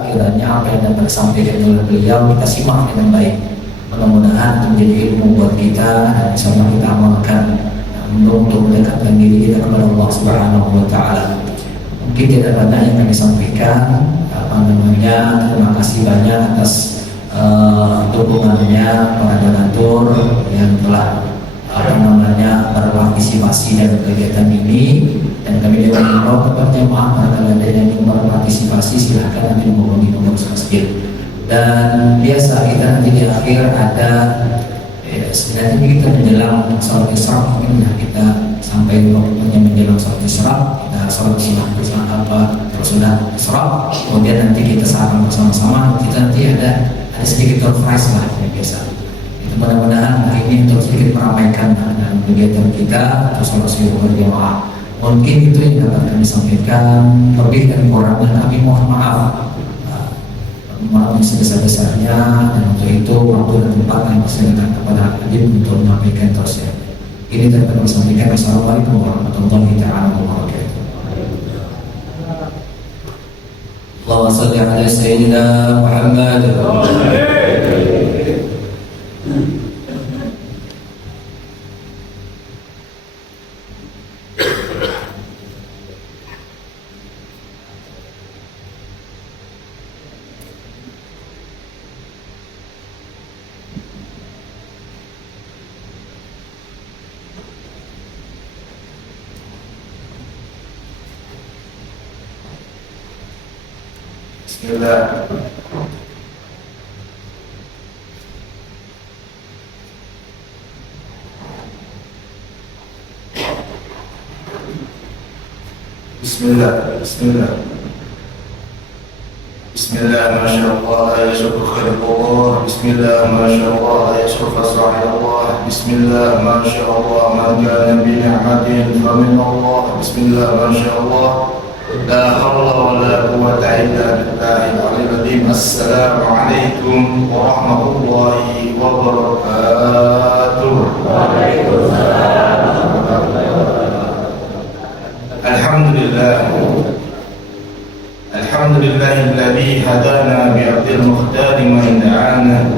kiranya apa yang dapat disampaikan oleh beliau kita simak dengan baik. Mudah-mudahan menjadi ilmu buat kita dan bisa kita amalkan untuk mendekatkan diri kita kepada Allah Subhanahu wa Ta'ala. Mungkin tidak banyak yang kami sampaikan. Terima kasih banyak atas dukungannya para donatur yang telah berpartisipasi dalam kegiatan ini, dan kami juga mengimbau kepada jemaah barangkali ada yang ingin berpartisipasi silahkan nanti menghubungi nomor masjid. Dan biasa kita nanti di akhir ada nanti kita menjelang sholat isya, mungkin kita sampai waktunya menjelang sholat isya kita sholat isya apa terus sudah isya, kemudian nanti kita sarapan bersama-sama, kita nanti ada sedikit surprise lah yang biasa. Itu mudah-mudahan hari ini untuk sedikit meramaikan dalam kegiatan kita atau sholat subuh berjamaah. Mungkin itu yang dapat kami sampaikan. Lebih dan kurangnya kami mohon maaf. Maaf yang sebesar-besarnya, dan untuk itu waktu dan tempat yang dipersilakan kepada Hakim untuk menyampaikan terusnya. Ini dapat kami sampaikan. Assalamualaikum warahmatullahi wabarakatuh. Allahumma shalli ala sayyidina Muhammad. Bismillah. Bismillah. Bismillah. Bismillah, masyaallah, la yashku khalqullah. Bismillah, masyaallah, la yashku fasahillah. Bismillah, masyaallah, man kana bi ni'matin fa min Allah. Bismillah, masyaallah. La hawla wa la quwwata illa billahil aliyyil azim. Assalamu alaikum warahmatullahi wabarakatuh. Waalaikumsalam. Alhamdulillah. Alhamdulillahilladzi hadana bi'abdil muhtari man da'ana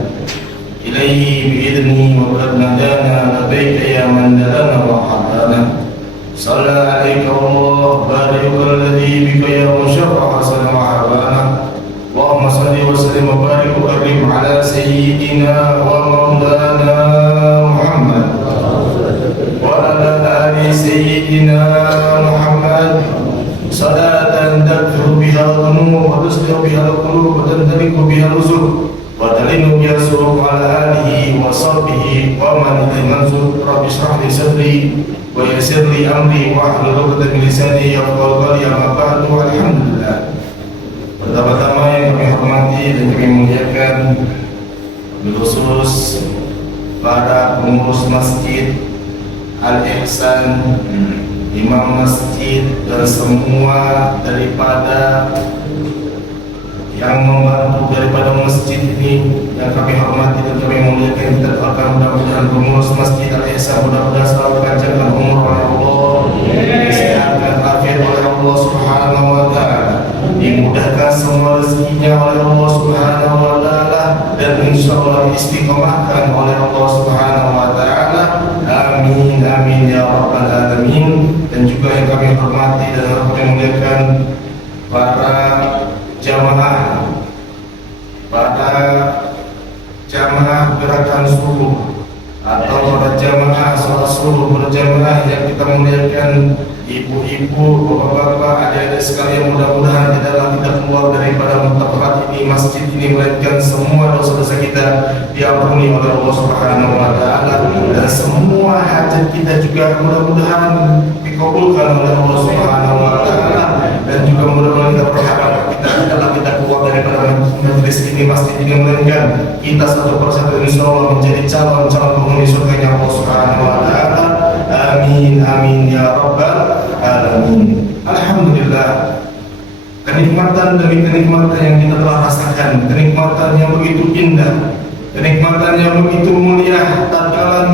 ilayhi bi'idni wa qad nadana labbaika ya man dalana wa hadana. Salla alaika Allah barikul ladzi bika ya musharraf hasan wa habana. Allahumma salli wa sallim wa barik wa karim ala sayyidina wa maulana Muhammad wa ala ali sayyidina Muhammad salatan tadhuru biha al-dhunub wa tuslihu biha al-qulub wa tantaliqu biha al-uzur wa talinu biha al-suruq ala alihi wa sahbihi wa man ilayhi mansur. Rabbi shrah li sadri wa yassir li amri wa hlul 'uqdatam min lisani yafqahu qawli. Amma ba'du. Alhamdulillah. Pertama-tama yang kami hormati dan kami muliakan, khusus para pengurus masjid Al-Ihsan, imam masjid, dan semua daripada yang membantu daripada masjid ini yang kami hormati dan kami muliakan. Kita doakan mudah-mudahan pengurus masjid Al-Ihsan mudah-mudahan selalu dipanjangkan umur oleh Allah, disehatkan afiat oleh Allah Subhanahu wa Ta'ala, dimudahkan semua rezekinya oleh Allah Subhanahu wa Ta'ala, dan insyaallah istiqomahkan oleh Allah Subhanahu wa Ta'ala. Amin amin ya rabbal alamin. Dan juga yang kami hormati dan kami muliakan para jamaah gerakan subuh atau para jamaah salat subuh berjamaah yang kita muliakan, ibu-ibu, bapak-bapak, adik-adik sekalian, mudah-mudahan kita tidak keluar daripada tempat ini, masjid ini, melainkan semua dosa-dosa kita diampuni oleh Allah Subhanahu wa Ta'ala, dan semua hajat kita juga mudah-mudahan dikabulkan oleh Allah Subhanahu wa Ta'ala. Dan juga mudah-mudahan kita berharap kita keluar daripada majelis ini, masjid ini, melainkan kita satu persatu insyaallah menjadi calon-calon penghuni surga Allah Subhanahu wa Ta'ala. Amin amin ya rabbal alamin. Alhamdulillah, kenikmatan demi kenikmatan yang kita telah rasakan, kenikmatan yang begitu indah, kenikmatan yang begitu mulia tatkala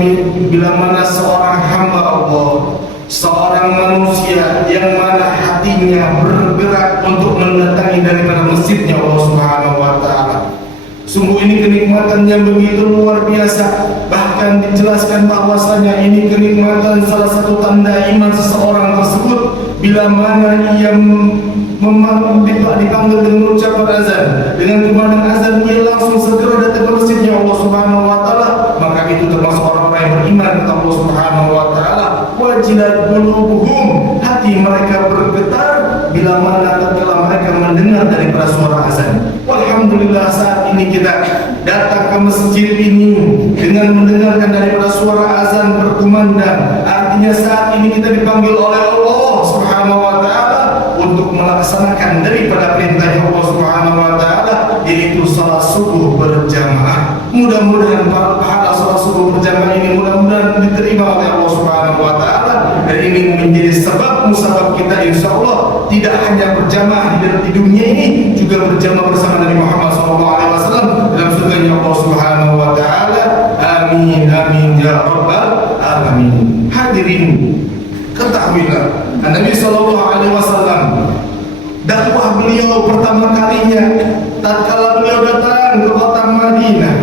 bila mana seorang hamba Allah, seorang manusia yang mana hatinya bergerak untuk mendatangi daripada masjidnya Allah Subhanahu wa taala. Sungguh ini kenikmatan yang begitu luar biasa. Bahkan dijelaskan bahwasanya ini kenikmatan salah satu tanda iman seseorang tersebut bila mana ia dipanggil dengan ucapan azan, dengan kumandang azan dia langsung segera datang ke masjidnya Allah Subhanahu wa taala, maka itu termasuk orang-orang yang beriman kepada Allah Subhanahu wa taala. Wajilat qulubuhum, hati mereka bergetar bila mana tatkala mereka mendengar daripada suara azan. Walhamdulillah saat ini kita datang ke masjid ini dengan mendengarkan daripada suara azan berkumandang. Artinya saat ini kita dipanggil oleh Allah Subhanahu wa taala untuk melaksanakan daripada perintah Allah Subhanahu wa taala, yaitu salat subuh berjamaah. Mudah-mudahan pahala salat subuh berjamaah ini mudah-mudahan diterima oleh Allah Subhanahu wa taala, dan ini menjadi sebab musabab kita insyaallah tidak hanya berjamaah di dunia ini, juga berjamaah bersama Nabi Muhammad SAW dalam surganya Allah Subhanahu wa taala. Amin amin ya rabbal alamin. Hadirin, ketahuilah Nabi SAW dakwah beliau pertama kalinya tatkala beliau datang ke kota Madinah.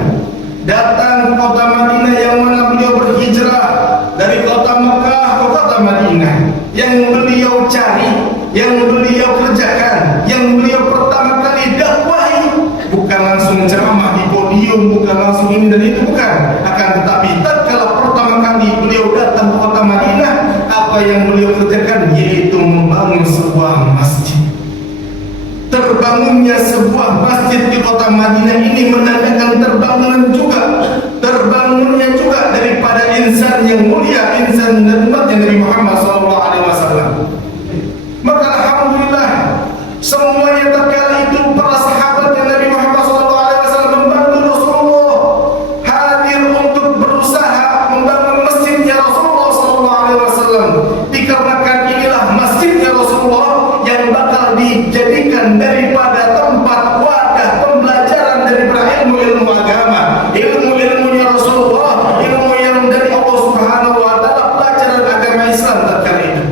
Datang ke kota Madinah yang mana beliau berhijrah dari kota Mekah ke kota Madinah. Yang beliau cari, yang beliau kerjakan, yang beliau pertama kali dakwahi bukan langsung ceramah di podium, bukan langsung ini dan itu, bukan. Akan tetapi tatkala pertama kali beliau datang ke kota Madinah, apa yang beliau kerjakan yaitu membangun sebuah masjid. Terbangunnya sebuah masjid di kota Madinah ini menandakan terbangunnya juga daripada insan yang mulia, insan dan umatnya Nabi Muhammad SAW. Maka alhamdulillah semuanya tatkala itu para sahabat yang Nabi Muhammad SAW membantu Rasulullah hadir untuk berusaha membangun masjidnya Rasulullah SAW, dikarenakan inilah masjidnya Rasulullah yang bakal dijadikan daripada tempat wadah pembelajaran daripada ilmu-ilmu agama, ilmu-ilmunya Rasulullah, ilmu yang dari Allah Subhanahu wa taala, pelajaran agama Islam tatkala itu.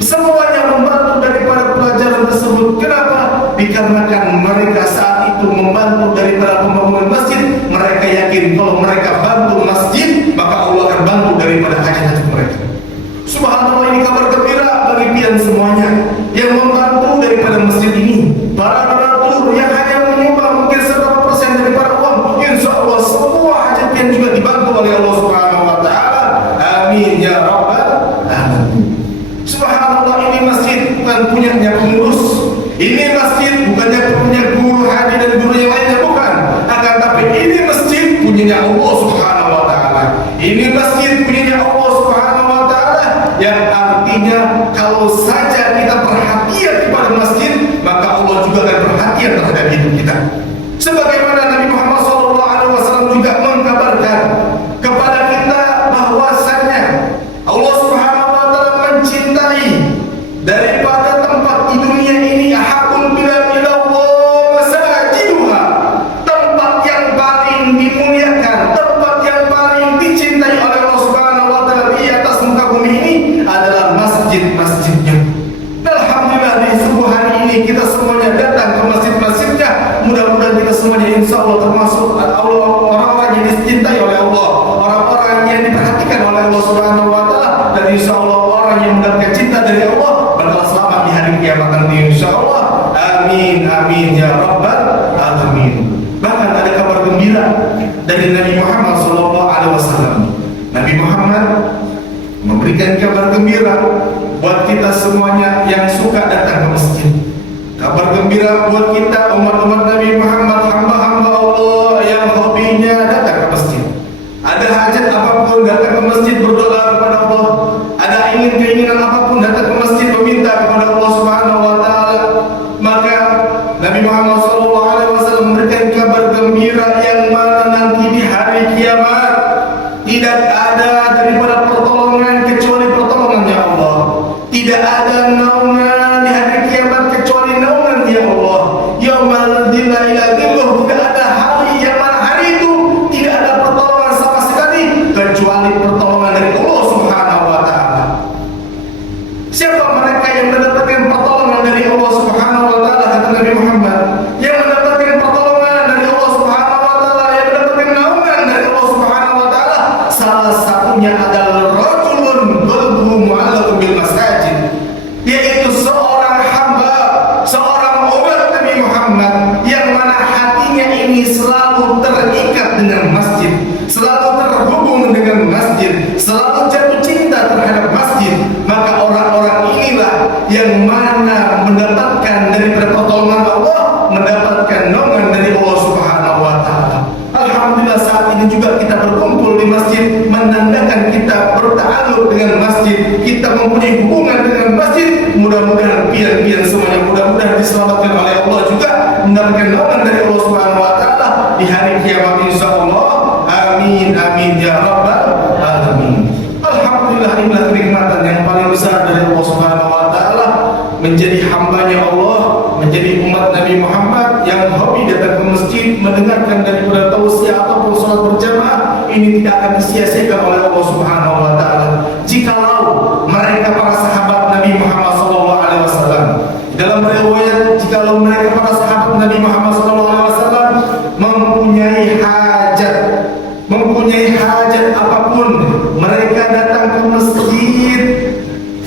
Semuanya membantu daripada pelajaran tersebut. Kenapa? Dikarenakan mereka saat itu membantu daripada pembangunan masjid. Mereka yakin kalau mereka bantu masjid, maka Allah akan bantu daripada hajat-hajat mereka. Subhanallah, ini kabar gembira bagi pian semuanya yang membantu daripada masjid ini. Para donatur yang hanya menyumbang mungkin seberapa persen daripada uang, insya Allah semua hajat pian juga dibantu oleh Allah Subhanahu wa taala. Amin ya rabbal alamin. Subhanallah, ini masjid bukan punyanya pengurus. Ini masjid bukannya punya guru haji dan guru yang lainnya, bukan. Akan tapi ini masjid punyanya Allah Subhanahu wa taala. Ini masjid punyanya Allah Subhanahu wa taala, yang artinya kalau saja kita perhatian kepada masjid, maka Allah juga akan perhatian terhadap hidup kita. Sebagaimana Nabi Muhammad SAW juga mengkabarkan kepada kita bahwasannya Allah Subhanahu wa taala mencintai daripada tempat di dunia ini ahabul bilad ilallah masajiduha, tempat yang paling dimuliakan, tempat yang paling dicintai oleh Allah Subhanahu wa taala di atas muka bumi ini adalah masjid-masjidnya. Alhamdulillah, di subuh hari ini kita semuanya datang ke masjid-masjidnya. Mudah-mudahan kita semuanya insya Allah termasuk orang-orang yang dicintai oleh Allah, orang-orang yang diperhatikan oleh Allah Subhanahu wa taala, dan insya Allah orang yang mendapatkan cinta dari Allah bakal selamat di hari kiamat nanti insya Allah. Amin amin ya rabbal alamin. Bahkan ada kabar gembira dari Nabi Muhammad SAW. Nabi Muhammad memberikan kabar gembira buat kita semuanya yang suka datang ke masjid. Kabar gembira buat kita umat-umat Nabi Muhammad, hamba-hamba Allah yang hobinya datang ke masjid. Ada hajat apapun datang ke masjid berdoa kepada Allah. Ada keinginan apapun datang ke masjid meminta kepada Allah Subhanahu wa taala. Maka Nabi Muhammad SAW memberikan kabar gembira yang mana nanti di hari kiamat tidak ada daripada pertolongan kecuali pertolongannya Allah. Tidak ada naungan di hari kiamat kecuali naungannya Allah. Yaumal la ilaha illallah, tidak ada hari yang mana hari itu tidak ada pertolongan sama sekali kecuali pertolongan dari Allah Subhanahu wa taala. di masjid menandakan kita bertakluk dengan masjid, kita mempunyai hubungan dengan masjid. Mudah-mudahan pian-pian semuanya mudah-mudahan diselamatkan oleh Allah juga, mendapatkan naungan dari Allah Subhanahu wa taala di hari kiamat insyaallah. Amin amin ya rabbal alamin. Alhamdulillah, inilah kenikmatan yang paling besar dari Allah Subhanahu wa taala, menjadi hambanya Allah, menjadi umat Nabi Muhammad yang hobi datang ke masjid mendengarkan daripada tausiah ataupun salat berjamaah. Ini tidak akan disia-siakan oleh Allah Subhanahu wa taala jikalau mereka para sahabat Nabi Muhammad sallallahu alaihi wasallam, dalam riwayat jikalau mereka para sahabat Nabi Muhammad sallallahu alaihi wasallam mempunyai hajat apapun, mereka datang ke masjid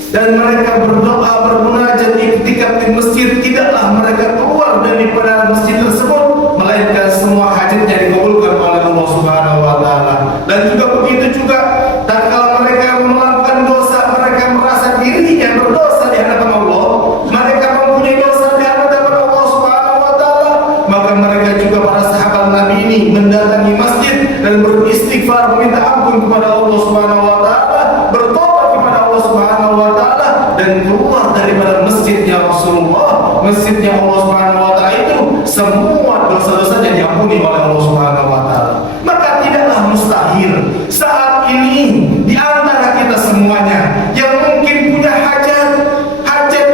dan mereka berdoa bermunajat iktikaf di masjid, tidaklah mereka keluar daripada masjid tersebut melainkan semua hajatnya dikabulkan oleh Allah Subhanahu wa taala. Dan juga begitu juga tatkala mereka melakukan dosa, mereka merasa dirinya berdosa di hadapan Allah, mereka mempunyai dosa di hadapan Allah Subhanahu wa taala, maka mereka juga para sahabat Nabi ini mendatangi masjid dan beristighfar meminta ampun kepada Allah Subhanahu wa taala, bertobat kepada Allah Subhanahu wa taala, dan keluar daripada masjidnya Rasulullah, masjidnya Allah Subhanahu wa taala itu semua dosa-dosanya diampuni oleh Allah Subhanahu wa taala. Maka tidaklah mustahil saat ini di antara kita semuanya yang mungkin punya hajat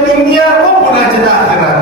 dunia maupun hajat akhirat,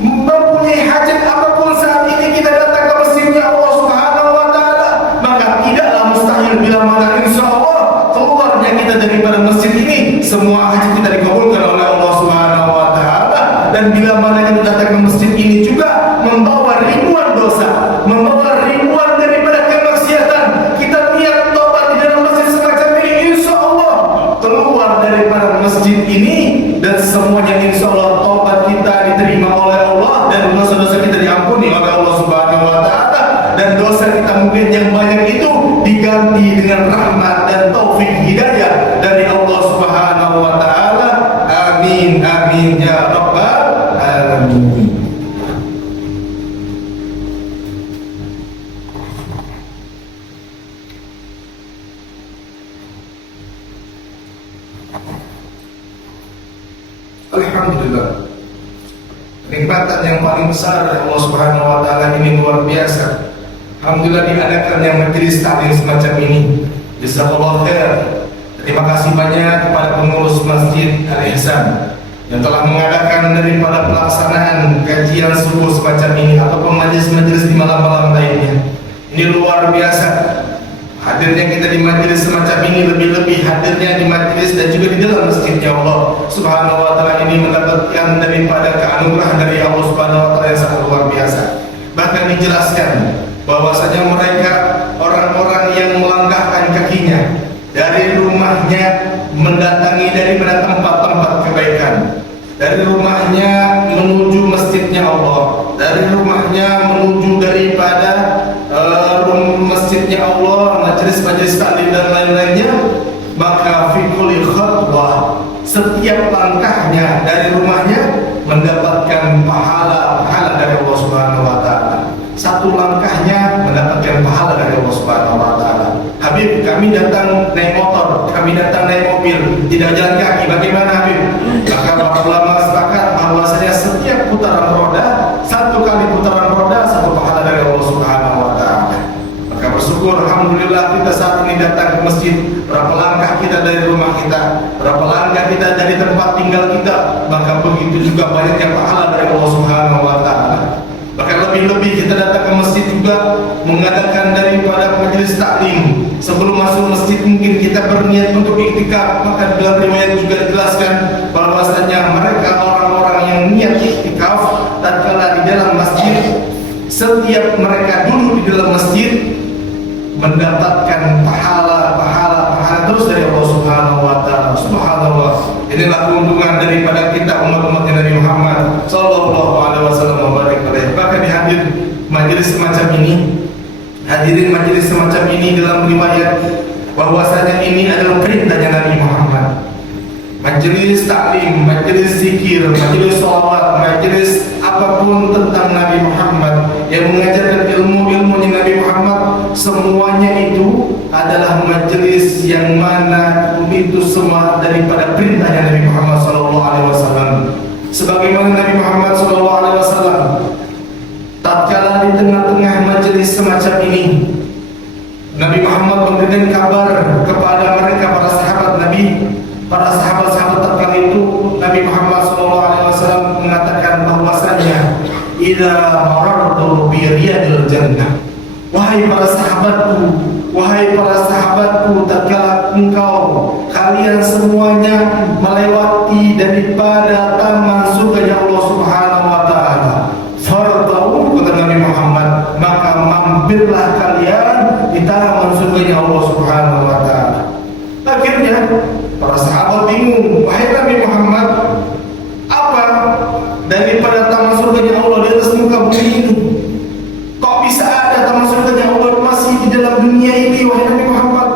mempunyai hajat apapun, saat ini kita datang ke masjidnya Allah Subhanahu wa taala, maka tidaklah mustahil bila mana insyaallah keluarnya kita daripada masjid ini semua hajat kita dikabulkan oleh Allah Subhanahu wa taala. Dan bila mana kita datang ke masjid ini juga membawa ribuan dosa, membawa ribuan daripada kemaksiatan, kita niat tobat di dalam masjid semacam ini, insyaallah keluar daripada masjid ini dan semuanya insyaallah tobat kita diterima oleh Allah dan dosa-dosa kita diampuni oleh Allah Subhanahu wa taala, dan dosa kita mungkin yang banyak itu diganti dengan rahmat dan taufik hidayah dari Allah Subhanahu wa taala. Amin amin ya rabbal alamin. Alhamdulillah, nikmatan yang paling besar dari Allah Subhanahu wa taala ini luar biasa. Alhamdulillah diadakannya majelis taklim semacam ini. Jazakallahu khair. Terima kasih banyak kepada pengurus Masjid Al-Ihsan yang telah mengadakan daripada pelaksanaan kajian subuh semacam ini ataupun majelis-majelis di malam-malam lainnya. Ini luar biasa. Hadirnya kita di majelis semacam ini, lebih-lebih hadirnya di majelis dan juga di dalam masjidnya Allah Subhanahu wa taala ini mendapatkan daripada keanugerahan dari Allah Subhanahu wa taala yang sangat luar biasa. Bahkan dijelaskan bahwasanya mereka orang-orang yang melangkahkan kakinya dari rumahnya mendatangi daripada tempat-tempat kebaikan, dari rumahnya menuju masjidnya Allah, dari rumahnya menuju daripada masjidnya Allah, majelis-majelis taklim dan lain-lainnya, maka fi kulli khatwah, setiap langkahnya dari rumahnya mendapatkan pahala dari Allah Subhanahu wa taala. Satu langkahnya mendapatkan pahala dari Allah Subhanahu wa taala. Habib, kami datang naik motor, kami datang naik mobil, tidak jalan kaki, bagaimana Habib? Maka para ulama sepakat bahwasanya setiap putaran roda, satu kali putaran roda, satu pahala dari Allah Subhanahu wa taala. Maka bersyukur alhamdulillah kita saat ini datang ke masjid, berapa langkah kita dari rumah kita, berapa langkah kita dari tempat tinggal kita, maka begitu juga banyaknya pahala dari Allah Subhanahu wa taala. Bahkan lebih-lebih kita datang ke masjid juga mengadakan daripada majelis taklim. Sebelum masuk masjid mungkin kita berniat untuk iktikaf, maka dalam riwayat juga dijelaskan bahwasanya mereka orang-orang yang niat iktikaf tatkala di dalam masjid, setiap mereka duduk di dalam masjid mendapatkan pahala terus dari Allah Subhanahu wa taala. Subhanallah. Inilah keuntungan daripada kita umat-umat Nabi Muhammad sallallahu alaihi wasallam. Bahkan dihadir majelis semacam ini, hadirin majelis semacam ini dalam riwayat bahwasanya ini adalah perintahnya Nabi Muhammad. Majelis taklim, majelis zikir, majelis sholawat, majelis apapun tentang Nabi Muhammad yang mengajarkan ilmu-ilmunya Nabi Muhammad, semuanya itu adalah semua daripada perintahnya Nabi Muhammad SAW. Sebagaimana Nabi Muhammad SAW tatkala di tengah-tengah majelis semacam ini, Nabi Muhammad memberikan kabar kepada mereka para sahabat Nabi, para sahabat-sahabat tatkala itu Nabi Muhammad SAW mengatakan bahwasanya idza marartu bi riyadil jannah, wahai para sahabatku, tatkala kalian semuanya melewati daripada taman surganya Allah Subhanahu wa taala, fardau, kata Nabi Muhammad, maka mampirlah kalian di taman surganya Allah Subhanahu wa taala. Akhirnya para sahabat bingung, wahai Nabi Muhammad, apa daripada taman surganya Allah di atas muka bumi ini? Kok bisa ada taman surganya Allah masih di dalam dunia ini, wahai Nabi Muhammad?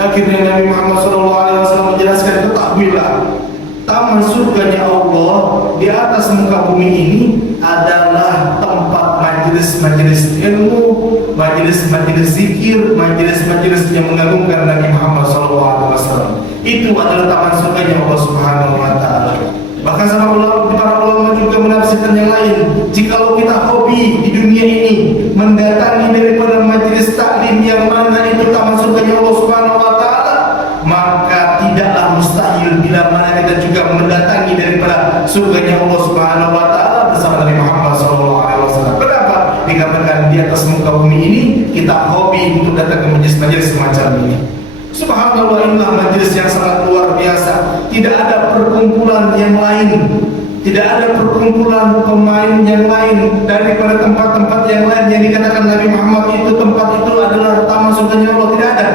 Akhirnya Nabi Muhammad SAW menjelaskan, ketahuilah, taman surganya Allah di atas muka bumi ini adalah tempat majelis-majelis ilmu, majelis-majelis zikir, majelis-majelis yang mengagungkan Nabi Muhammad SAW. Itu adalah taman surganya Allah Subhanahu wa taala. Bahkan para ulama juga menafsirkan yang lain. Jikalau kita hobi di dunia ini mendatangi daripada majelis taklim yang mana itu taman surganya Allah Subhanahu wa taala, maka tidaklah mustahil bila mana kita juga mendatangi daripada surganya Allah Subhanahu wa taala bersama Nabi Muhammad SAW. Kenapa? Dikarenakan di atas muka bumi ini kita hobi untuk datang ke majelis-majelis semacam ini. Subhanallah, inilah majelis yang sangat luar biasa. Tidak ada perkumpulan yang lain, tidak ada perkumpulan pemain yang lain daripada tempat-tempat yang lain yang dikatakan Nabi Muhammad itu tempat itu adalah taman surganya Allah. Tidak ada.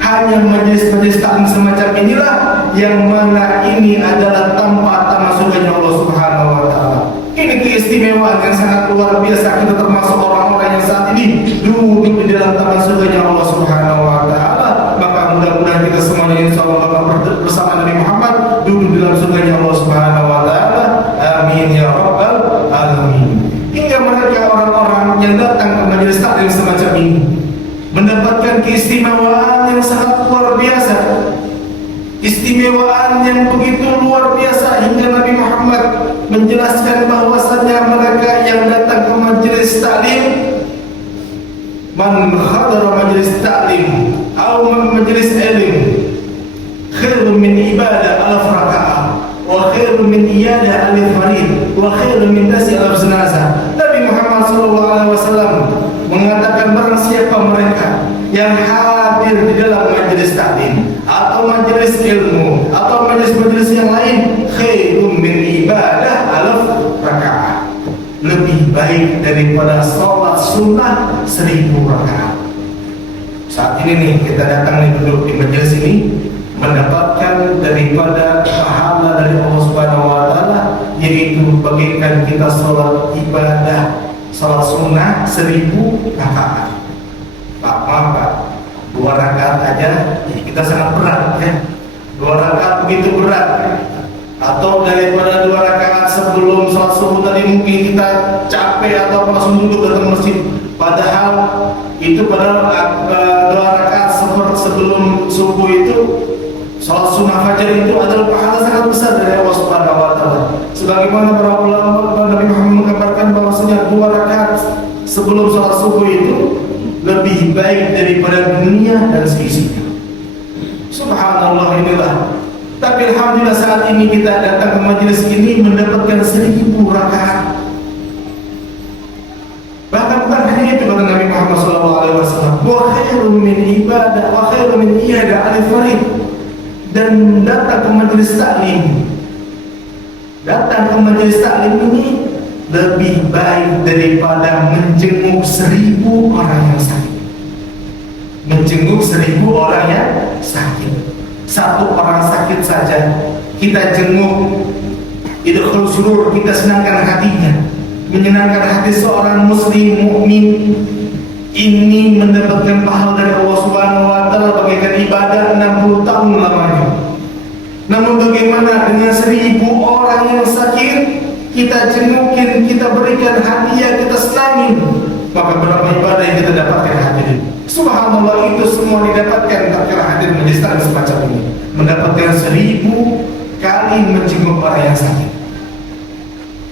Hanya majelis-majelis taklim semacam inilah yang mana ini adalah tempat taman surganya Allah Subhanahu wa taala. Ini keistimewaan yang sangat luar biasa. Kita termasuk orang-orang yang saat ini duduk di dalam taman surganya Allah Subhanahu wa taala. Maka mudah-mudahan kita semuanya insyaallah bersama Nabi Muhammad duduk di dalam surganya Allah Subhanahu wa taala. Amin ya rabbal alamin. Hingga mereka orang-orang yang datang ke majelis taklim semacam ini mendapatkan keistimewaan yang sangat luar biasa. Istimewaan yang begitu luar biasa hingga Nabi Muhammad menjelaskan bahwasanya mereka yang datang ke majelis taklim, man hadara majelis taklim atau majelis ilmu, khairun min ibadah alaf raka'ah, wa khairun min iyadah alif farid, wa khairun min nasi alaf jenazah. Nabi Muhammad SAW mengatakan barang siapa mereka yang hadir di dalam majelis taklim atau majelis ilmu atau majelis-majelis yang lain, khairun min ibadah alaf raka'ah, lebih baik daripada sholat sunnah 1000 rakaat. Saat ini nih kita datang nih duduk di majelis ini mendapatkan daripada pahala dari Allah Subhanahu wa taala, yaitu bagaikan kita sholat ibadah, sholat sunnah 1000 rakaat. Pak, 2 rakaat aja kita sangat berat ya. 2 rakaat begitu berat. Atau daripada 2 rakaat sebelum sholat subuh tadi mungkin kita capek atau langsung duduk datang masjid. Padahal itu pada 2 rakaat sebelum subuh itu sholat sunnah fajar itu adalah pahala sangat besar dari Allah Subhanahu wa taala. Sebagaimana para ulama Nabi Muhammad menggambarkan bahwasanya 2 rakaat sebelum sholat subuh itu lebih baik daripada dunia dan seisinya. Subhanallah, inilah. Tapi alhamdulillah saat ini kita datang ke majelis ini mendapatkan 1000 rakaat. Bahkan bukan hanya itu kata Nabi Muhammad SAW, wa khairun min ibadah wa khairun min iyadah alif farid. Dan datang ke majelis taklim, datang ke majelis taklim ini lebih baik daripada menjenguk 1000 orang yang sakit. Menjenguk 1000 orang yang sakit. 1 orang sakit saja kita jenguk, itu khulsurur, kita senangkan hatinya, menyenangkan hati seorang muslim mukmin. Ini mendapatkan pahala dari Allah Subhanahu wa taala bagaikan ibadah 60 tahun lamanya. Namun bagaimana dengan 1000 orang yang sakit kita jengukin, kita berikan hadiah, kita senangin, maka berapa ibadah yang kita dapatkan hadirin. Subhanallah, itu semua didapatkan tak kira hadir majelis taklim semacam ini, mendapatkan 1000 kali menjenguk orang yang sakit.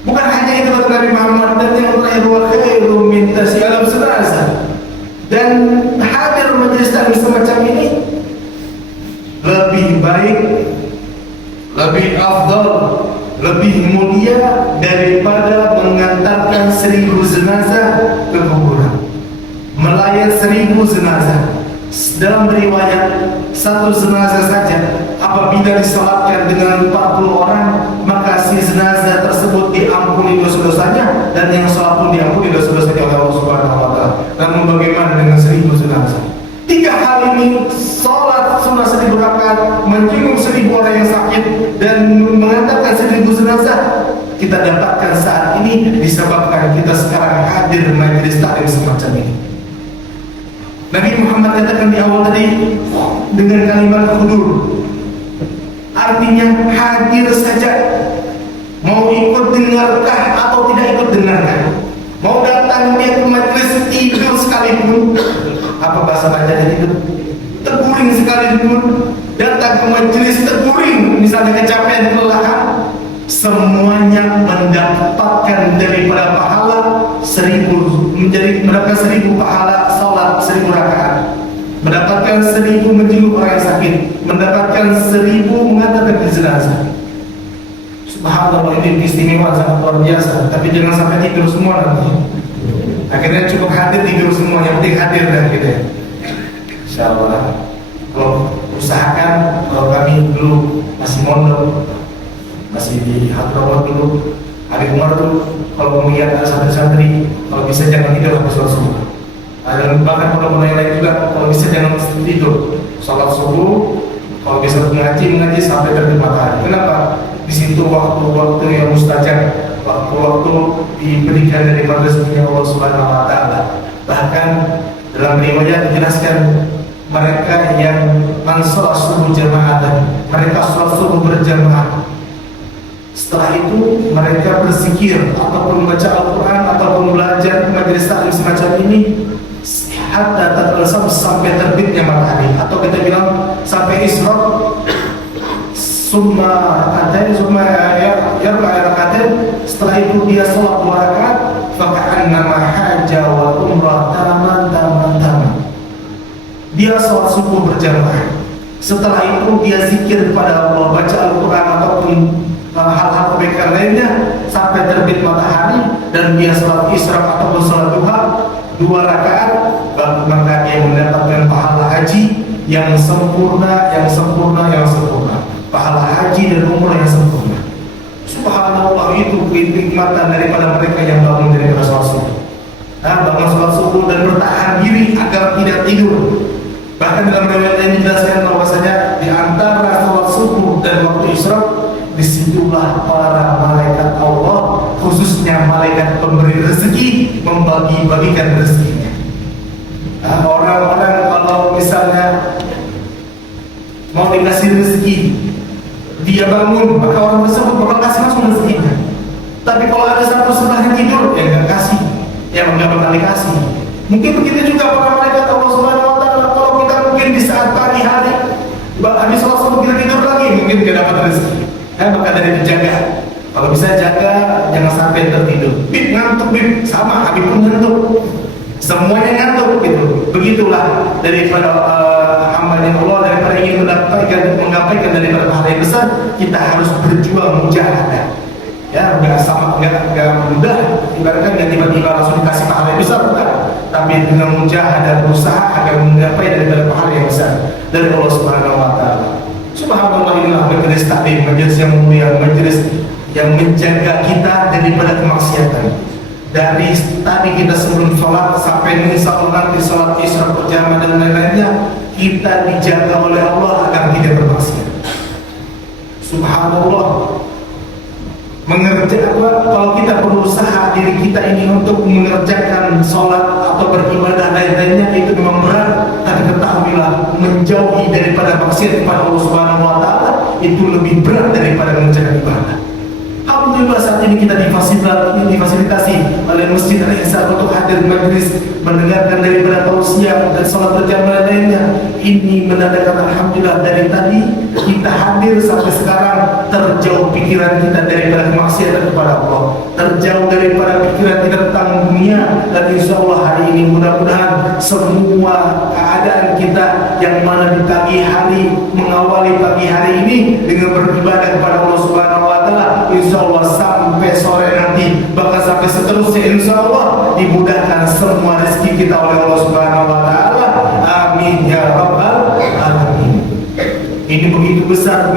Bukan hanya itu kata Nabi Muhammad, dan yang terakhir wa khairu min tasyalam sunasa. Dan hadir majelis taklim semacam ini lebih baik, lebih afdal, lebih mulia daripada mengantarkan 1000 jenazah ke kuburan, melayat 1000 jenazah. Dalam riwayat, satu jenazah saja apabila disolatkan dengan 40 orang, maka si jenazah tersebut diampuni dosa-dosanya, dan yang sholat pun diampuni dosa-dosanya oleh Allah Subhanahu wa Ta'ala. Namun bagaimana dengan 1000 jenazah? 3 hal ini, sholat sunnah 1000 rakaat, menjenguk 1000 orang yang sakit, dan mengantarkan 1000 jenazah, kita dapatkan saat ini disebabkan kita sekarang hadir majelis taklim semacam ini. Nabi Muhammad katakan di awal tadi dengan kalimat hudur, artinya hadir saja. Mau ikut dengarkah atau tidak ikut dengarkah, mau datang dia ke majelis tidur sekalipun, apa bahasa bacanya itu, terguring sekalipun, datang ke majelis terguring, misalnya kecapean, kelelahan, semuanya mendapatkan daripada pahala 1000, mendapatkan 1000 pahala salat 1000 rakaat, mendapatkan 1000 menjenguk orang yang sakit, mendapatkan 1000 mengantarkan jenazah. Subhanallah, ini istimewa, sangat luar biasa. Tapi jangan sampai tidur semua nanti. Akhirnya cukup hadir, tidur semua, yang penting hadir dan kita. Insyaallah. Kalau usahakan, kalau kami dulu masih mondok, masih di Hadrawat dulu, hari Umar dulu, kalau melihat ada santri-santri, kalau bisa jangan tidur sampai sholat subuh. Dan bahkan kalau yang lain juga, kalau bisa jangan tidur, sholat subuh, kalau bisa mengaji sampai terbit matahari. Kenapa? Di situ waktu-waktu yang mustajab, waktu-waktu diberikan dari rezeki Allah Subhanahu wa Ta'ala. Bahkan dalam riwayat dijelaskan, mereka yang sholat subuh jamaah, mereka sholat subuh berjamaah, setelah itu mereka berzikir ataupun membaca Al-Quran ataupun belajar majelis taklim semacam ini hatta tatlasam, sampai terbitnya matahari, atau kita bilang sampai isyraq. Summa rakatain, setelah itu dia sholat 2 rakaat, faka'annama haja wa umrah taman. Dia sholat subuh berjamaah, setelah itu dia zikir kepada Allah, baca Al-Quran ataupun hal-hal kebaikan lainnya sampai terbit matahari, dan dia sholat isyraq ataupun sholat duha 2 rakaat, maka dia mendapatkan pahala haji yang sempurna, pahala haji dan umrah yang sempurna. Subhanallah, itu kenikmatan daripada mereka yang bangun daripada sholat subuh. Bangun sholat subuh dan bertahan diri agar tidak tidur. Bahkan dalam riwayat lain dijelaskan bahwasanya di antara sholat subuh dan waktu isyraq, disitulah para malaikat Allah, khususnya malaikat pemberi rezeki, membagi-bagikan rezekinya. Orang-orang kalau misalnya mau dikasih rezeki, dia bangun, maka orang tersebut bakal kasih langsung rezekinya. Tapi kalau ada satu sebelah yang tidur, ya nggak kasih, ya nggak bakal dikasih. Mungkin begitu juga para malaikat Allah Subhanahu wa Ta'ala. Kalau kita mungkin di saat pagi hari, habis sholat subuh kita tidur lagi, mungkin nggak dapat rezeki. Maka dari dijaga. Kalau bisa jaga, jangan sampai tertidur. Ngantuk, sama, Habib pun ngantuk. Semuanya ngantuk gitu. Begitulah daripada hamba Allah, daripada ingin menggapai daripada pahala yang besar, kita harus berjuang mujahadah. Ya, nggak mudah. Ibaratkan nggak tiba-tiba langsung dikasih pahala yang besar, bukan. Tapi dengan mujahadah, berusaha agar menggapai daripada pahala yang besar dari Allah Subhanahu wa Ta'ala. Subhanallah, inilah majelis taklim, majelis yang mulia, majelis yang menjaga kita daripada kemaksiatan. Dari tadi kita sebelum sholat sampai misalnya nanti sholat isyraq berjamaah dan lain-lainnya, kita dijaga oleh Allah agar tidak bermaksiat. Subhanallah. Kalau kita berusaha diri kita ini untuk mengerjakan sholat atau beribadah lain-lainnya, itu memang berat. Tapi ketahuilah, menjauhi daripada maksiat kepada Allah Subhanahu wa Ta'ala itu lebih berat daripada mengerjakan ibadah. Alhamdulillah saat ini kita difasilitasi dibatasi oleh Masjid Al-Ihsan untuk hadir majlis mendengarkan daripada tausiah dan salat berjamaah lainnya. Ini menandakan alhamdulillah dari tadi kita hadir sampai sekarang terjauh pikiran kita daripada kemaksiatan kepada Allah, terjauh daripada pikiran kita tentang dunia. Dan insya Allah hari ini mudah-mudahan semua keadaan kita yang mana di pagi hari, mengawali pagi hari ini dengan beribadah kepada Allah Subhanahu wa taala, insya Allah sampai sore nanti, bahkan sampai seterusnya, insya Allah dimudahkan semua rezeki kita oleh Allah Subhanahu wa taala. Amin ya rabbal alamin. Ini begitu besar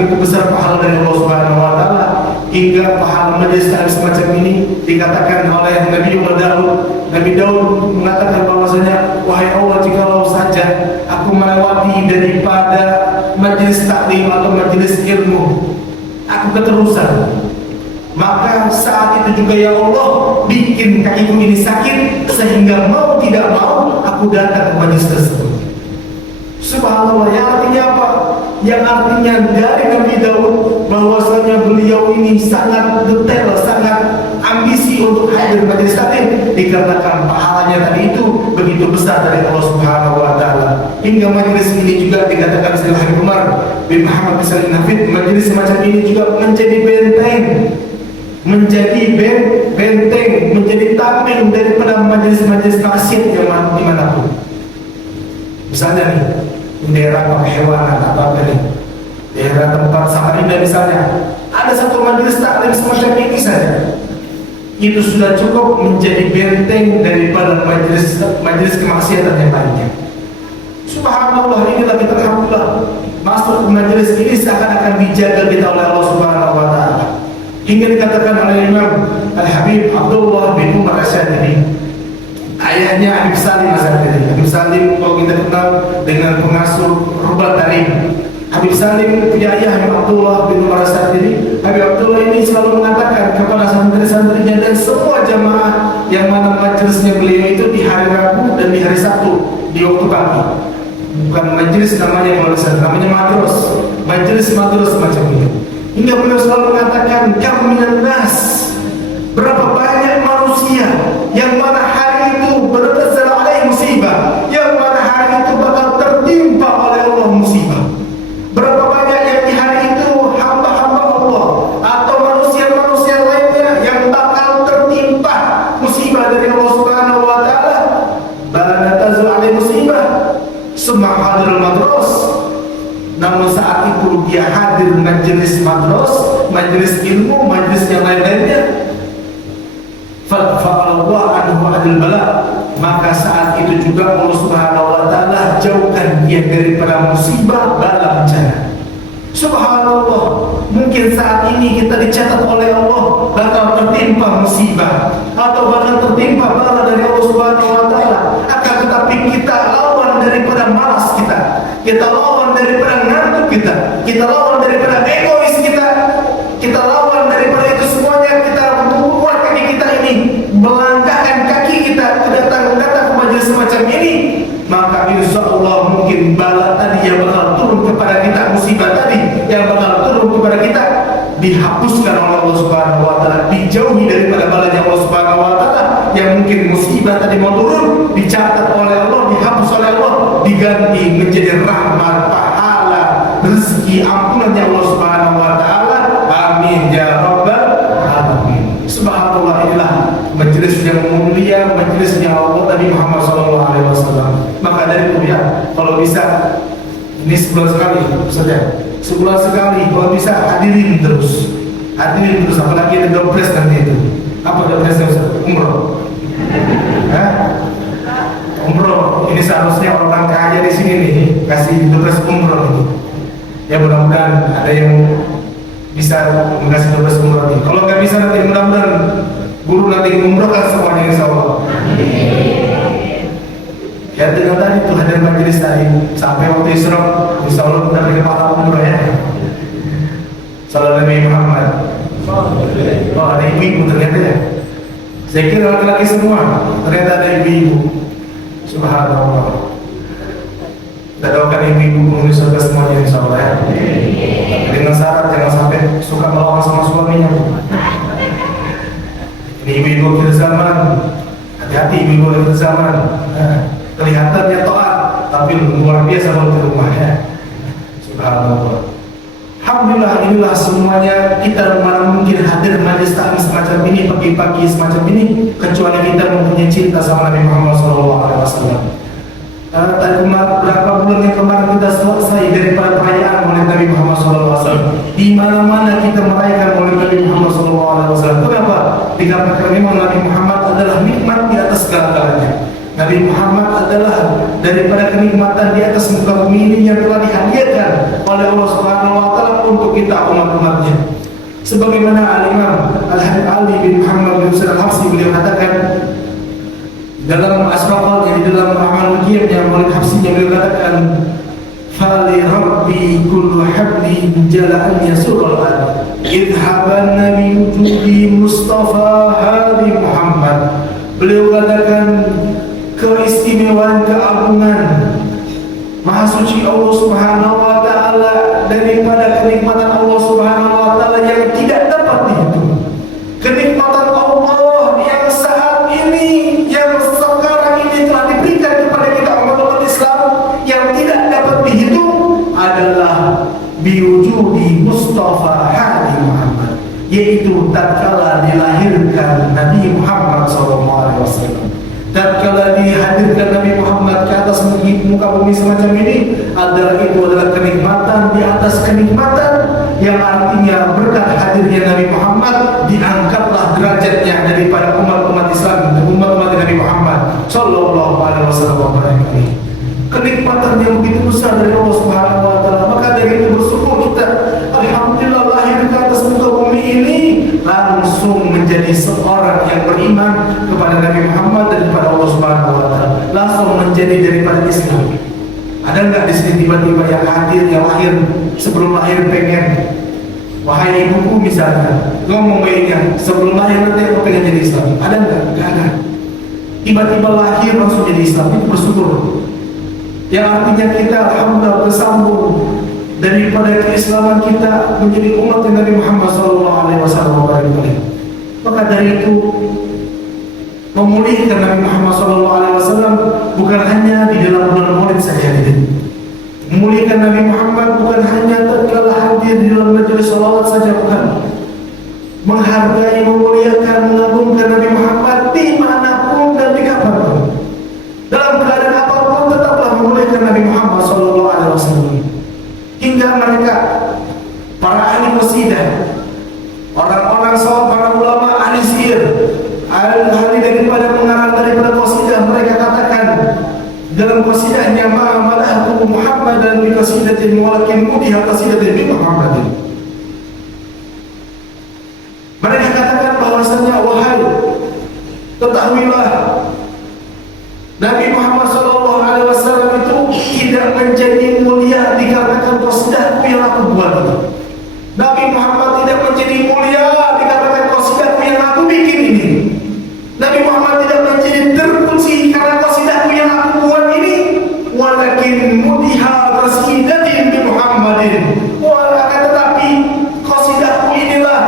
pahala dari Allah Subhanahu wa taala, hingga pahala majelis semacam ini dikatakan oleh Nabi Daud. Nabi Daud mengatakan bahwasanya, wahai Allah, jikalau saja aku melewati daripada majelis taklim atau majelis ilmu, aku keterusan, maka saat itu juga ya Allah bikin kakiku ini sakit sehingga mau tidak mau aku datang ke majelis tersebut. Subhanallah, yang artinya apa? Yang artinya dari Nabi Daud bahwasanya beliau ini sangat detail, sangat ambisi untuk hadir majelis taklim, dikarenakan pahalanya tadi itu begitu besar dari Allah Subhanahu wa taala. Hingga majelis ini juga dikatakan Sayyidina Habib Umar bin Muhammad bin Salim Hafid, majelis semacam ini juga menjadi benteng, menjadi tameng daripada majelis-majelis maksiat yang dimanapun. Misalnya nih, daerah perhewanan atau apa nih, daerah tempat Samarinda misalnya, ada satu majelis taklim semacam ini saja, itu sudah cukup menjadi benteng daripada majelis kemaksiatan yang lainnya. Subhanallah, inilah kita alhamdulillah masuk ke majelis ini seakan-akan dijaga kita oleh Allah Subhanahu wa taala. Hingga dikatakan oleh Imam Al-Habib Abdullah bin Umar Asyadili, ayahnya Habib Salim Asyadili. Habib Salim kalau kita kenal dengan pengasuh Rubat Tarim. Habib Salim punya ayah Habib Abdullah bin Umar Asyadili. Habib Abdullah ini selalu mengatakan kepada santri-santrinya dan semua jamaah yang mana majelisnya beliau itu di hari Rabu dan di hari Sabtu di waktu pagi. Bukan majelis namanya madrasah, namanya majelis madras macam itu. Hingga beliau selalu mengatakan, kam minan nas, berapa banyak manusia yang mana hari itu bernazal alaih musibah, yang mana hari itu bakal tertimpa oleh Allah musibah. Berapa banyak yang di hari itu hamba-hamba Allah atau manusia-manusia lainnya yang bakal tertimpa musibah dari Allah Subhanahu wa taala. Bernazal alaih musibah, semua hadir madras. Namun saat itu dia hadir majelis madras, majelis ilmu, majelis yang lain-lainnya, fa'allahu anhu adil bala, maka saat itu juga Allah Subhanahu wa taala jauhkan dia daripada musibah bala bencana. Subhanallah, mungkin saat ini kita dicatat oleh Allah bakal tertimpa musibah atau bakal tertimpa bala dari Allah Subhanahu wa taala, akan tetapi kita lawan daripada malas kita lawan daripada ngantuk kita lawan daripada egois kita lawan daripada itu semuanya, kita membuat kaki kita ini, melangkahkan kaki kita datang ke majelis semacam ini, maka insya Allah mungkin bala tadi yang bakal turun kepada kita, musibah tadi yang bakal turun kepada kita dihapuskan oleh Allah Subhanahu wa taala, dijauhi daripada balanya Allah Subhanahu wa taala. Yang mungkin musibah tadi mau turun dicatat oleh Allah, dihapus oleh Allah, diganti menjadi rahmat, pahala, rezeki, ampunannya Allah Subhanahu wa taala. Amin ya rabbal alamin. Subhanallah, inilah majelis yang mulia, majelisnya Allah Nabi Muhammad sallallahu alaihi wasallam. Maka dari itu ya, kalau bisa ini sebulan sekali saja. Sebulan sekali kalau bisa hadirin terus, apalagi ada dopres nanti itu. Apa dopresnya Ustaz? Umroh. Umroh ini seharusnya orang kaya di sini nih kasih dopres umroh ini. Ya mudah-mudahan ada yang bisa mengasih dopres umroh ini. Kalau nggak bisa nanti mudah-mudahan guru nanti umrohkan semuanya insya Allah. Ya dengan tadi tuh hadir majelis tadi sampai waktu Isra, insya Allah kita beri pahala umroh ya. Salam Nabi Muhammad. Oh ada ibu-ibu ternyata ya. Saya kira laki-laki semua, ternyata ada ibu-ibu. Subhanallah. Kita doakan ibu-ibu penghuni surga semuanya insya Allah ya. Dengan syarat jangan sampai suka melawan sama suaminya. Ini ibu-ibu akhir zaman, hati-hati ibu-ibu akhir zaman. Kelihatannya taat, tapi luar biasa kalau di rumahnya. Subhanallah. Alhamdulillah, inilah semuanya kita mana mungkin hadir majlis taklim semacam ini, pagi-pagi semacam ini, kecuali kita mempunyai cinta sama Nabi Muhammad SAW. Tadi berapa bulan yang kemarin kita selesai daripada perayaan oleh Nabi Muhammad SAW. Di mana-mana kita merayakan oleh Nabi Muhammad SAW. Kenapa? Dikarenakan memang Nabi Muhammad adalah nikmat di atas segala-galanya. Nabi Muhammad adalah daripada kenikmatan di atas muka bumi ini yang telah dihadiahkan oleh Allah Subhanahu wa taala untuk kita umat-umatnya. Sebagaimana Al-Imam Al-Habib Ali bin Muhammad bin Husain Al-Habsyi beliau katakan dalam Asraqal, yang di dalam Amal Qiyam yang Maulid Habsyinya beliau katakan, "Fali Rabbi kullu habli jala an yasurul ad idhaban nabi wujudi Mustafa hadi Muhammad." Beliau katakan keistimewaan, keagungan Maha Suci Allah Subhanahu wa taala daripada kenikmatan Allah Subhanahu wa taala yang tidak dapat dihitung. Kenikmatan Allah yang saat ini, yang sekarang ini telah diberikan kepada kita umat Islam yang tidak dapat dihitung adalah biwujudi Mustafa hadi Muhammad, yaitu tatkala dilahirkan Nabi Muhammad SAW. Tatkala dihadirkan Nabi Muhammad ke atas muka bumi semacam ini, itu adalah kenikmatan di atas kenikmatan, yang artinya berkat hadirnya Nabi Muhammad diangkatlah derajatnya daripada umat-umat Islam, umat-umat Nabi Muhammad sallallahu alaihi wasallam. Kenikmatan yang begitu besar dari Allah Subhanahu wa taala, maka dari itu bersyukur kita, alhamdulillah lahir ke atas muka bumi ini langsung menjadi seorang yang beriman kepada Nabi Muhammad dan kepada Allah Subhanahu wa taala, langsung menjadi daripada Islam. Ada enggak di sini tiba-tiba yang hadir, yang lahir sebelum lahir pengen, wahai ibuku misalnya, ngomong baiknya sebelum lahir nanti aku pengen jadi Islam? Ada enggak? Enggak ada. Tiba-tiba lahir langsung jadi Islam, itu bersyukur. Yang artinya kita alhamdulillah bersambung daripada keislaman kita menjadi umat Nabi Muhammad SAW. Maka dari itu memulihkan Nabi Muhammad SAW bukan hanya di dalam bulan Maulid saja. Memulihkan Nabi Muhammad bukan hanya tatkala hadir di dalam majelis salawat saja, bukan. Menghargai, memuliakan, mengagungkan Nabi Muhammad dimanapun dan di kapanpun, dalam keadaan apapun tetaplah memuliakan Nabi Muhammad SAW. Hingga mereka, para ahli qasidah, orang-orang sahabat, para ulama ahli syair, ahli daripada mengarang daripada qasidah, mereka katakan dalam qasidahnya, ma'amalahu Muhammadan bi qasidatin walakin mudiha qasidatin bi Muhammadin. Mereka katakan bahwasanya, wahai, ketahuilah Nabi Muhammad SAW itu tidak menjadi mulia dikarenakan qasidahku yang aku buat itu. Nabi Muhammad tidak menjadi mulia dikarenakan qasidahku yang aku bikin ini. Nabi Muhammad tidak menjadi terpuji karena qasidahku yang aku buat ini. Walakin mudiha qasidatin bi Muhammadin. Akan tetapi qasidahku inilah,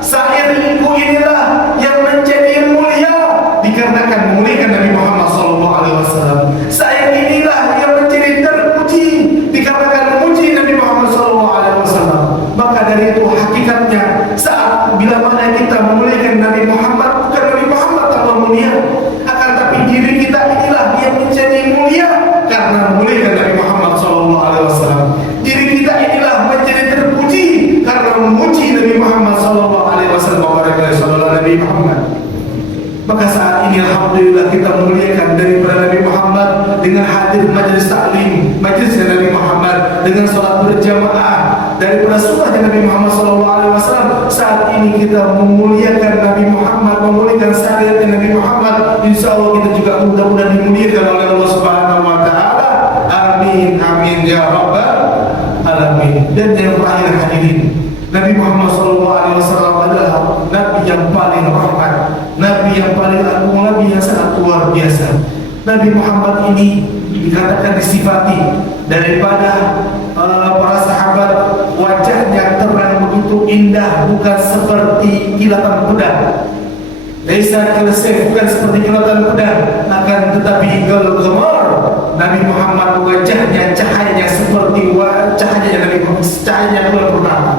syairku inilah yang menjadi mulia dikarenakan memuliakan Nabi Muhammad SAW. Syair inilah yang menjadi terpuji dikarenakan memuji Nabi Muhammad SAW. Maka dari itu hakikatnya saat bila mana kita memuliakan Nabi Muhammad, bukan Nabi Muhammad tambah mulia, akan tapi diri kita inilah yang menjadi mulia karena memuliakan Nabi Muhammad SAW. Diri kita inilah menjadi terpuji karena memuji Nabi Muhammad SAW. Nabi Muhammad. Maka saat ini alhamdulillah kita memuliakan daripada Nabi Muhammad dengan hadir majlis taklim, majlis Nabi Muhammad, dengan salat berjamaah daripada sunnah Nabi Muhammad SAW. Saat ini kita memuliakan Nabi Muhammad, memuliakan syariat Nabi Muhammad. Insya Allah kita juga mudah-mudahan dimuliakan oleh Allah Subhanahu Wa Taala. Amin, amin ya rabbal alamin. Dan yang terakhir hadirin, Nabi Muhammad SAW adalah Nabi yang paling rahmat, Nabi yang paling agung, Nabi yang sangat luar biasa. Nabi Muhammad ini dikatakan disifati daripada para sahabat, wajahnya terang begitu indah, bukan seperti kilatan pedang. Laisa kalsayf, bukan seperti kilatan pedang, akan tetapi gal-ghamar. Nabi Muhammad wajahnya cahayanya seperti cahayanya Nabi Muhammad, cahayanya bulan purnama.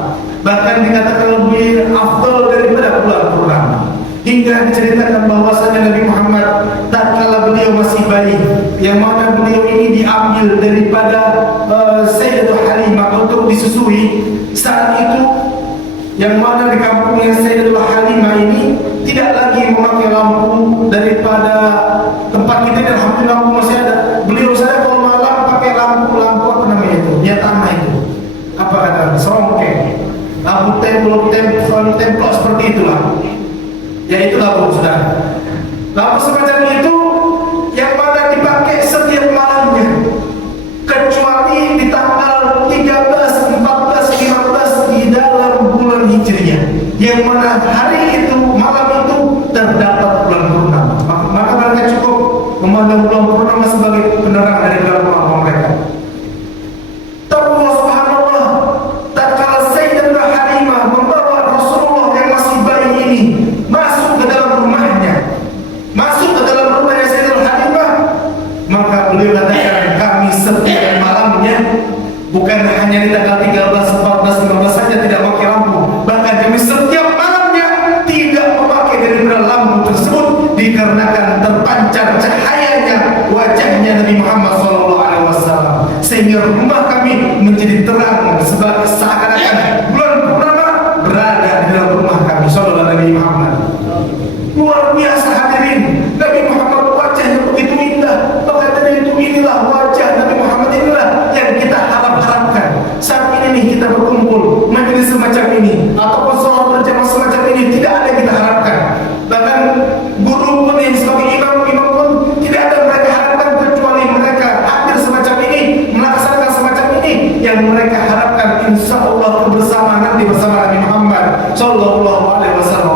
Bahkan dikatakan lebih afdal daripada bulan purnama. Hingga diceritakan bahwasanya Nabi Muhammad tatkala beliau masih bayi, yang mana beliau ini diambil daripada Sayyidah Halimah untuk disusui. Saat itu yang mana di kampungnya Sayyidah Halimah ini tidak lagi memakai lampu daripada tempat kita, dan alhamdulillah lampu masih ada. Beliau saya kalau malam pakai lampu apa namanya itu, minyak tanah itu, apa kata serongke, lampu templok seperti itulah. Ya itulah bu, sudah. Lampu semacam itu yang mana dipakai setiap malamnya, kecuali di tanggal 13, 14, 15 di dalam bulan Hijriah, yang mana hari itu, malam itu terdapat bulan purnama. Maka mereka cukup memandang bulan purnama sebagai penerang dari bulan purnama mereka. Tapi subhanallah, tatkala Sayyidah Halimah membawa Rasulullah yang masih bayi ini masuk ke dalam rumahnya, masuk ke dalam rumahnya Sayyidah Halimah, maka beliau katakan, kami setiap malamnya, bukan hanya di tanggal 13, 14, 15 saja tidak pakai lampu, bahkan kami setiap malamnya tidak memakai daripada lampu tersebut, dikarenakan terpancar cahayanya wajahnya Nabi Muhammad SAW, sehingga rumah kami menjadi terang seakan-akan bulan purnama berada di dalam rumah kami. Sallallahu Nabi Muhammad. Luar biasa hadirin, Nabi Muhammad wajahnya begitu indah. Maka dari itu inilah wajah Nabi Muhammad, inilah yang kita harapkan. Saat ini nih kita berkumpul majelis semacam ini ataupun sholat berjamaah semacam ini, tidak ada yang kita harapkan. Bahkan guru pun yang sebagai imam pun tidak ada mereka harapkan, kecuali mereka hadir semacam ini, melaksanakan semacam ini. Yang mereka harapkan insya Allah kebersamaan nanti bersama Nabi Muhammad Sallallahu Alaihi Wasallam.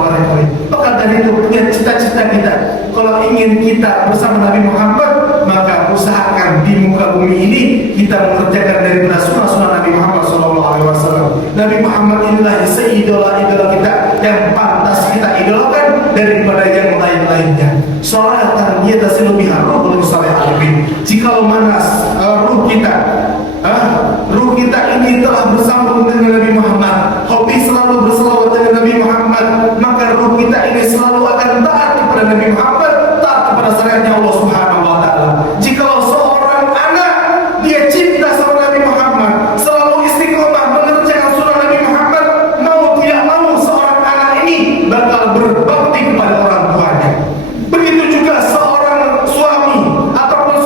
Maka dari itu punya cita-cita kita, kalau ingin kita bersama Nabi Muhammad, maka usahakan di muka bumi ini kita mengerjakan dari sunnah Nabi Muhammad Sallallahu Alaihi Wasallam. Nabi Muhammad inilah seidola-idola kita, yang pantas kita idolakan daripada yang lain-lainnya. Sholatan dia tasilu biha ruhul salih alaihi. Jikalau mana ruh kita ini telah bersambung dengan Nabi Muhammad, hobi selalu berselawat dengan Nabi Muhammad, maka ruh kita ini selalu akan taat kepada Nabi Muhammad, taat kepada syariatnya Allah Subhanahu wa taala. Jikalau seorang anak dia cinta sama Nabi Muhammad, selalu istiqomah mengerjakan sunnah Nabi Muhammad, mau tidak mau seorang anak ini bakal berbakti kepada orang tuanya. Begitu juga seorang suami ataupun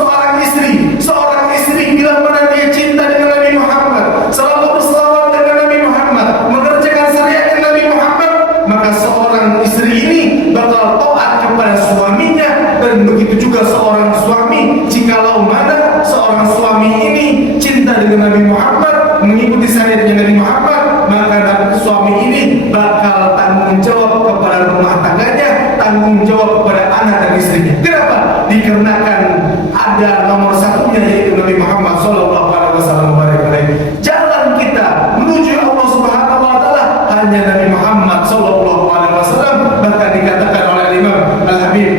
seorang istri bila mana dia cinta dengan Nabi Muhammad, selalu berselawat dengan Nabi Muhammad, mengerjakan syariat Nabi Muhammad, maka seorang istri ini bakal taat kepada suaminya. Dan begitu juga seorang suami, jikalau mana seorang suami ini cinta dengan Nabi Muhammad, mengikuti syariatnya Nabi Muhammad, maka suami ini bakal tanggung jawab kepada rumah tangganya, tanggung jawab kepada anak dan istrinya. Kenapa? Dikarenakan ada nomor satunya, yaitu Nabi Muhammad Sallallahu Alaihi Wasallam. Jalan kita menuju Allah Subhanahu Wa Taala hanya Nabi Muhammad Sallallahu Alaihi Wasallam. Bahkan dikatakan oleh Imam Al-Habib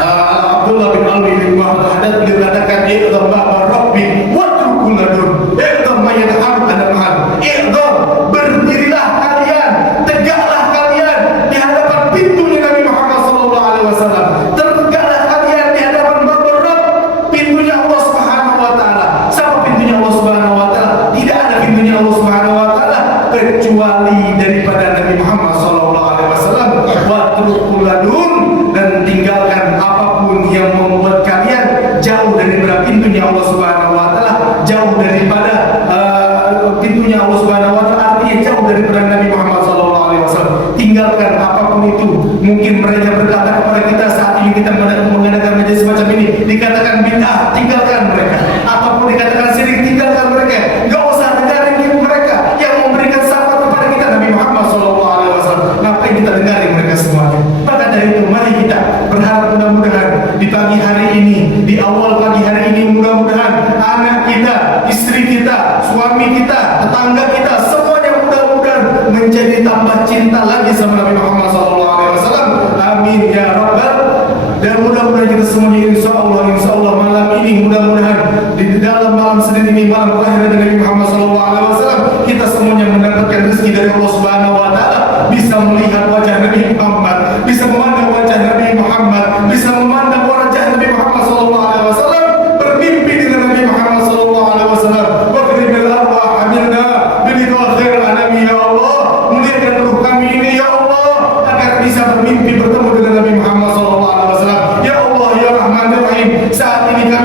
Abdullah bin Alwi bin Muhammad, dikatakan iqdam ba'da rabbi wa turkuladun, iqdam mayadham adamhan, iqdam, berdirilah kalian, tegaklah kalian di hadapan pintunya Nabi Muhammad Sallallahu Alaihi Wasallam, tegaklah kalian di hadapan Rabb, pintunya Allah Subhanahu Wa Taala. Siapa pintunya Allah Subhanahu Wa Taala? Tidak ada pintunya Allah Subhanahu Wa Taala kecuali daripada Nabi Muhammad Sallallahu Alaihi Wasallam. Wa turkuladun, dan tinggalkan apapun yang membuat kalian jauh daripada pintunya Allah Subhanahu Wa Taala, jauh daripada pintunya Allah Subhanahu Wa Taala, artinya jauh daripada Nabi Muhammad Sallallahu Alaihi Wasallam. Tinggalkan apapun itu. Mungkin mereka berkata kepada kita saat ini, kita mengadakan majelis semacam ini, dikatakan bid'ah, tinggalkan mereka. Ataupun dikatakan syirik, tinggalkan mereka. Gak usah dengarin mereka yang memberikan syafaat kepada kita Nabi Muhammad Sallallahu Alaihi Wasallam. Ngapain kita dengarin mereka semuanya? Maka dari itu mari kita berharap mudah-mudahan di pagi hari ini, di awal pagi hari ini, mudah-mudahan anak kita, istri kita, suami kita, tetangga kita, semuanya mudah-mudahan menjadi tambah cinta lagi sama Nabi Muhammad SAW. Amin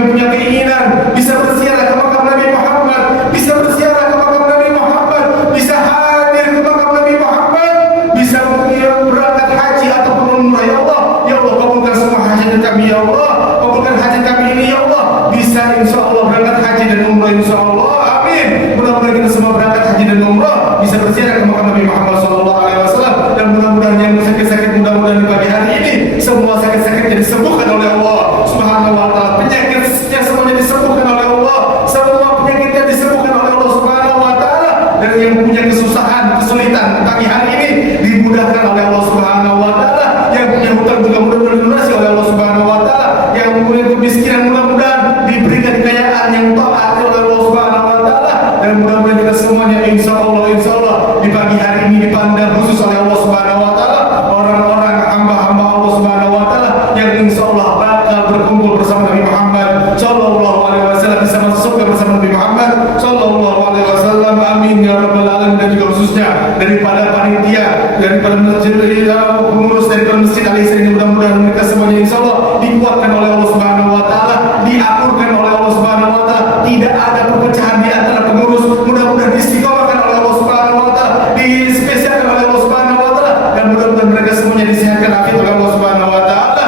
yang punya keinginan bisa berziarah ke makam Nabi Muhammad, bisa berziarah ke makam Nabi Muhammad, bisa hadir ke makam Nabi Muhammad, bisa berangkat haji ataupun umrah. Ya Allah, ya Allah, kabulkan semua hajat kami, ya Allah, kabulkan hajat kami ini, ya Allah. Bisa insya Allah berangkat haji dan umrah, insya Allah, amin. Mudah-mudahan kita semua berangkat haji dan umrah, bisa berziarah ke makam Nabi Muhammad SAW, dan mudah-mudahan yang sakit-sakit, mudah-mudahan di pagi hari ini semua sakit-sakitnya disembuhkan oleh Allah Subhanahu wa taala, penyakitnya semuanya disembuhkan oleh Allah, semua penyakitnya disembuhkan oleh Allah Subhanahu wa taala, dan yang punya kesusahan, kesulitan pagi hari ini dimudahkan oleh Allah Subhanahu wa taala, yang punya hutang juga mudah-mudahan dilunasi oleh Allah Subhanahu wa taala, yang punya kemiskinan mudah-mudahan diberikan kekayaan yang taat oleh Allah Subhanahu wa taala, dan mudah-mudahan kita semuanya insya Allah di pagi hari ini dipandang khusus oleh Allah Subhanahu wa taala orang-orang hamba-hamba Allah Subhanahu wa taala yang insya Allah bakal berkumpul bersama Nabi Muhammad sallallahu alaihi wasallam, bisa masuk surga bersama Nabi Muhammad sallallahu alaihi wasallam, amin ya rabbal alamin. Dan juga khususnya daripada panitia, daripada masjid, pengurus daripada masjid Al-Ihsan ini, mudah-mudahan mereka semuanya insya Allah dikuatkan oleh Allah Subhanahu wa taala, diaturkan oleh Allah Subhanahu wa taala, tidak ada perpecahan di antara pengurus, mudah-mudahan istiqomahkan oleh Allah Subhanahu wa taala, dispesialkan oleh Allah Subhanahu wa taala, dan mudah-mudahan mereka semuanya disehatkan afiat oleh Allah Subhanahu wa taala,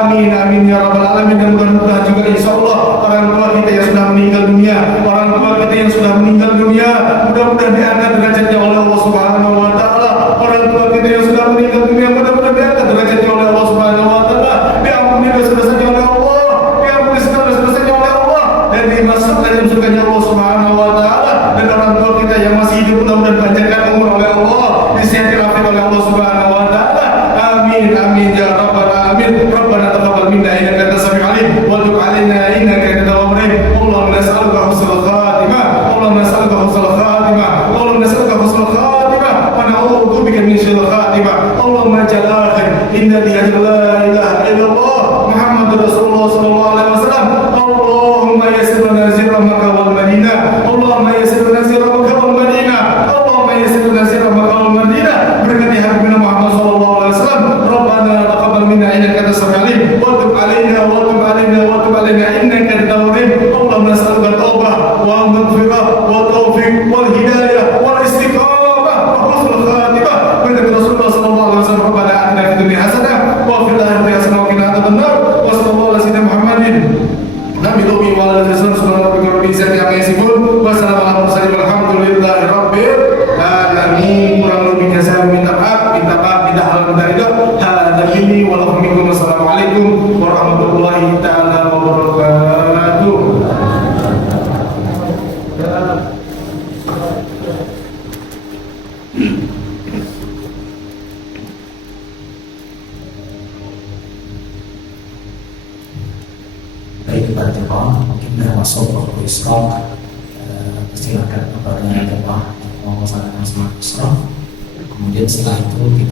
amin amin ya rabbal alamin. Dan mudah-mudahan juga insya Allah orang tua kita yang sudah meninggal dunia, orang tua kita yang sudah meninggal dunia, mudah-mudahan diangkat derajatnya oleh Allah Subhanahu wa taala, orang tua kita yang sudah meninggal dunia, mudah-mudahan diangkat derajatnya oleh Allah Subhanahu wa taala, diampuni dosa-dosanya oleh Allah, diampuni segala dosa-dosanya oleh Allah, dan dimasukkan dalam surganya Allah Subhanahu wa taala. Dan orang tua kita yang masih hidup, mudah-mudahan panjangkan umur oleh Allah, disehatkan afiat oleh Allah Subhanahu wa taala, amin amin ya rabbal alamin. Rabbana taqabbal minna innaka antas samiul alim wa tub alaina innaka antat tawwabur rahim. Allahumma nas'aluka husnal khatimah, Allahumma nas'aluka husnal khatimah, Allahumma nas'aluka husnal khatimah, wa na'udzu bika min syarril khatimah. Allahumma ja'al akhir inna la ilaha illallah Muhammadur Rasulullah sallallahu alaihi wasallam. Allahumma yassir lana zikra Makkah wal Madinah, Allahumma yassir lana zikra Makkah wal Madinah, Allahumma yassir lana zikra Makkah wal Madinah, berkati Habibina Muhammad sallallahu alaihi wasallam. Rabbana taqabbal minna innaka antas samiul alim wa tub alaina wa tub alaina wa tub alaina innaka antat tawwabur rahim. Allahumma nas'aluka taubah wa maghfirah wa taufiq wal hidayah wal istiqamah wa husnul khatimah. Berkati Rasulullah sallallahu alaihi wasallam. Rabbana atina fid dunya hasanah wa fil akhirati hasanah wa qina adzabannar. Wa sallallahu ala sayyidina Muhammadin Nabi Lubi wa ala alihi wasallam. Subhanallahi wa bihamdihi amma yasifun. Wassalamu ala mursalin walhamdulillahi rabbil alamin. Kurang lebihnya saya minta maaf, minta hal minta ridho. Hadza minni wa lakum minkum. Wassalamualaikum warahmatullahi taala wabarakatuh. Baik para jemaah, mungkin sudah masuk waktu isra, silakan kepada jemaah yang mau melaksanakan sholat isra. Kemudian setelah itu kita